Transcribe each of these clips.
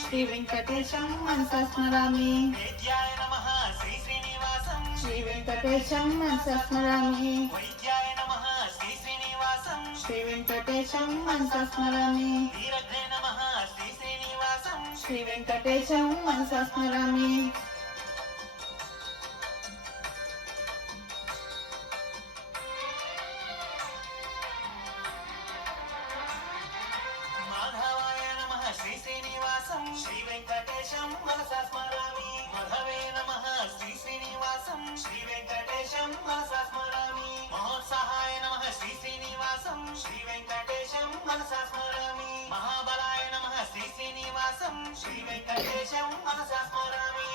శ్రీ వెంకటేశం మనసా స్మరామి. శ్రీ వెంకటేశం మనసా స్మరామి. శ్రీ వెంకటేశం మనసా స్మరామి. శ్రీ వెంకటేశం మనసా స్మరామి. శ్రీ శ్రీనివాసం శ్రీ వెంకటేశం మనసా స్మరామి. మాధవే నమః శ్రీ శ్రీనివాసం శ్రీ వెంకటేశం మనసా స్మరామి. మహోత్సాహాయ నమః శ్రీ శ్రీనివాసం శ్రీ వెంకటేశం మనసా స్మరామి. మహాబలాయ నమః శ్రీ శ్రీనివాసం శ్రీ వెంకటేశం మనసా స్మరామి.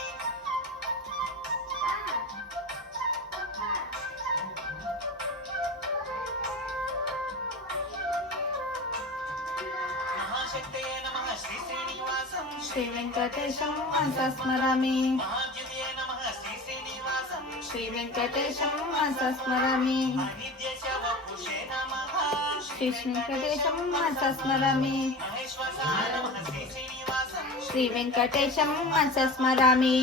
మహాశక్తయే నమః శ్రీ శ్రీనివాసం శ్రీ వెంకటేశం మనసా స్మరామి. మహాద్యుతియే నమః శ్రీ శ్రీనివాసం శ్రీ వెంకటేశం మనసా స్మరామి. అనిత్యస్య వపుషే నమః శ్రీ వెంకటేశం మనసా స్మరామి. మహేశ్వరాయ నమః శ్రీ శ్రీనివాసం శ్రీ వెంకటేశం మనసా స్మరామి.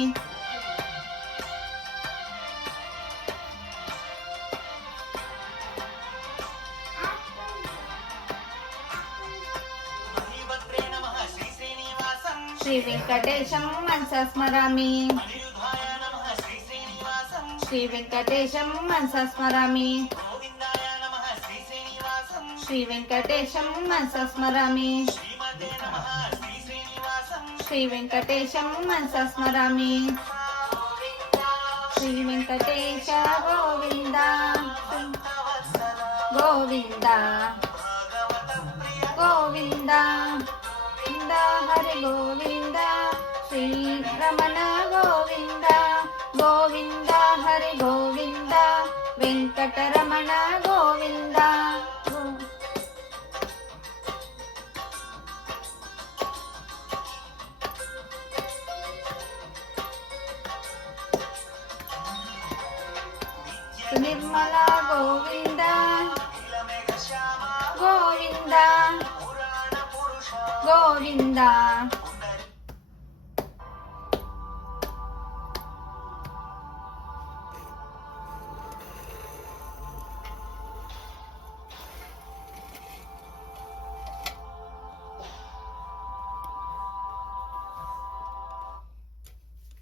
మహీభద్రే నమః శ్రీ శ్రీనివాసం శ్రీ వెంకటేశం మనసా స్మరామి. అనిరుద్ధాయ నమః శ్రీ శ్రీనివాసం శ్రీ వెంకటేశం మనసా స్మరామి. గోవిందాయ నమః శ్రీ శ్రీనివాసం శ్రీ వెంకటేశం మనసా స్మరామి. శ్రీమతే నమః శ్రీ శ్రీనివాసం శ్రీ వెంకటేశం మనసా స్మరామి. శ్రీ వెంకటేశ గోవింద గోవింద గోవింద గోవింద హరి గోవింద. శ్రీ రమణ గోవింద గోవింద హరి గోవింద. వెంకటరమణ గోవింద. నిర్మల గోవింద నీలమేఘ శ్యామ గోవింద పురాణ పురుష గోవింద.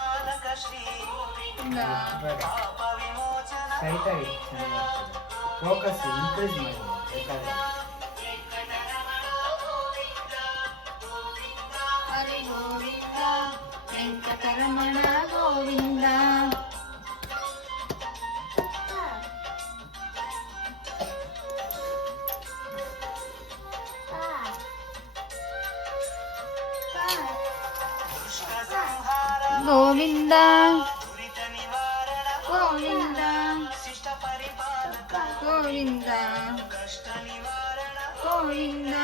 బాలక శ్రీ పాప విమోచన ಫೋಕಸ್ ಇನ್ಕ್ರೀಸ್ ಮಾಡಿ ಬೇಕಾದ್ರೆ హరి గోవింద వెంకటరమణ గోవింద. దుష్ట సంహార గోవింద దురిత నివారణ గోవింద శిష్ట పరిపాలక గోవింద కష్ట నివారణ గోవింద.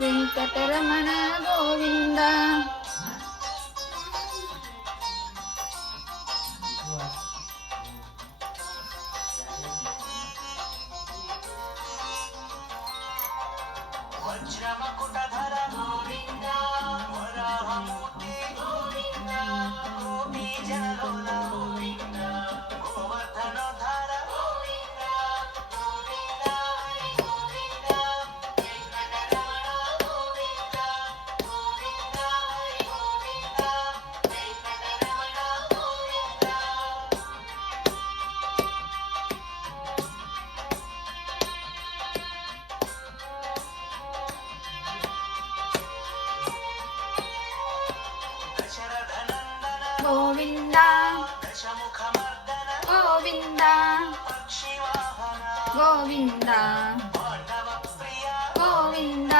వెంకటరమణ గోవింద. వజ్రమకుటధర గోవింద వరాహమూర్తి గోవింద గోపీ జనలోల గోవింద గోవర్ధనోద్ధార గోవింద గోవింద హరి గోవింద వెంకటరమణ గోవింద గోవింద హరి గోవింద వెంకటరమణ గోవింద. దశరథనందన గోవింద దశముఖమర్దన గోవింద పక్షివాహన గోవింద పాండవ ప్రియ గోవింద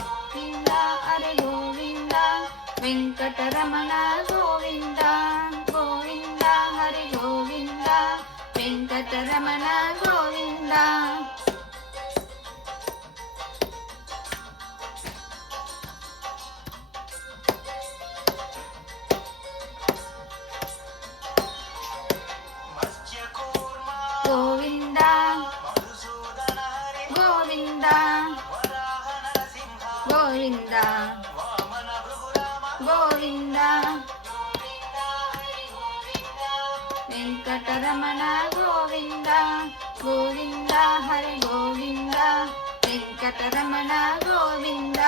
గోవింద హరి గోవింద. వెంకటరమణ గోవింద గోవింద హరి గోవింద. వెంకటరమణ గోవింద. వరాహ నరసింహ గోవింద వామన భృగురామ గోవింద గోవింద హరి గోవింద వెంకటరమణ గోవింద గోవింద హరి గోవింద వెంకటరమణ గోవింద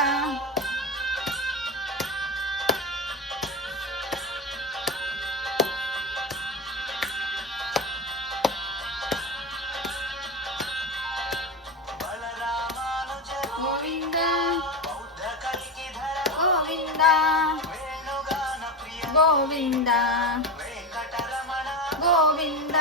బలరామానుజ గోవింద బౌద్ధ కల్కిధర గోవింద వేణుగాన ప్రియ గోవింద వెంకటరమణ గోవింద